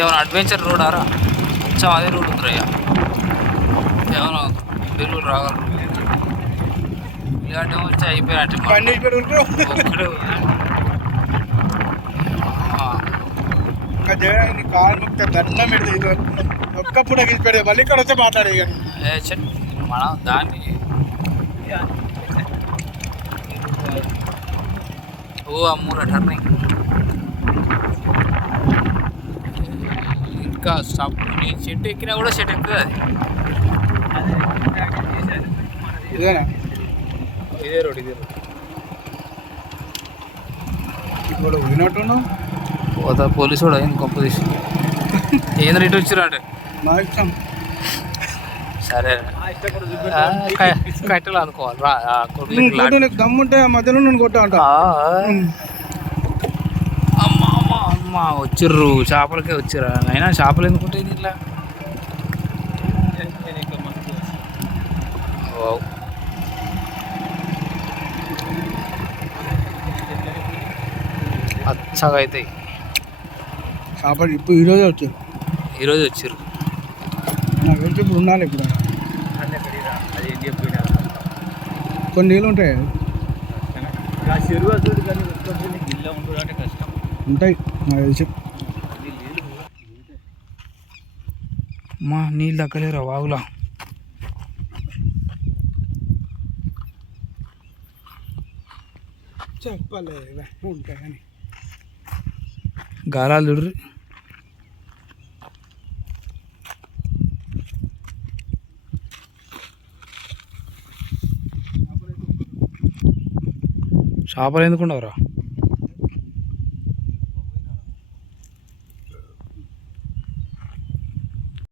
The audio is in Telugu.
ఏమైనా అడ్వెంచర్ రోడ్ ఆరా కొంచెం అదే రోడ్ ఉందిరయ్యా ఏమైనా బెల్లూరు రాగలరు ఇలాంటి వచ్చి అయిపోయినట్టు ఒక్కడే కాలు దండం పెడితే ఒక్కప్పుడు గెలిచిపెడే మళ్ళీ ఇక్కడ వచ్చి మాట్లాడే మనం దాన్ని ఓ అమ్మూర టర్నింగ్ ఇంకా స్టాప్ చెట్టు ఎక్కినా కూడా చెట్టు ఎక్కుతుంది అది ఇదేనా ఇదే రోడ్ ఇప్పుడు వినట్టున్నావు పోతా పోలీసు కూడా అయింది కొంప తీసి ఏం రేటు వచ్చిరా అంటే నా ఇష్టం సరే కట్టెలు అనుకోవాలి రా నీకు దమ్ముంటే ఆ మధ్యలో నన్ను కొట్టా అంట అమ్మ వచ్చిర్రు చేపలకే వచ్చిర్రా అయినా చేపలు ఎందుకుంటాయి ఇట్లా అచ్చగా అవుతాయి చేపలు ఇప్పుడు ఈరోజే వచ్చారు ఈరోజు వచ్చిర్రు నాకు తెలిసి ఇప్పుడు ఉండాలి ఇప్పుడు కొన్ని నీళ్ళు ఉంటాయి ఉంటాయి నాకు తెలిసి మా నీళ్ళు దక్కలేరా వాగులా చెప్పలేదు ఉంటాయి కానీ గాలాలు చేపలు ఎందుకుండవురా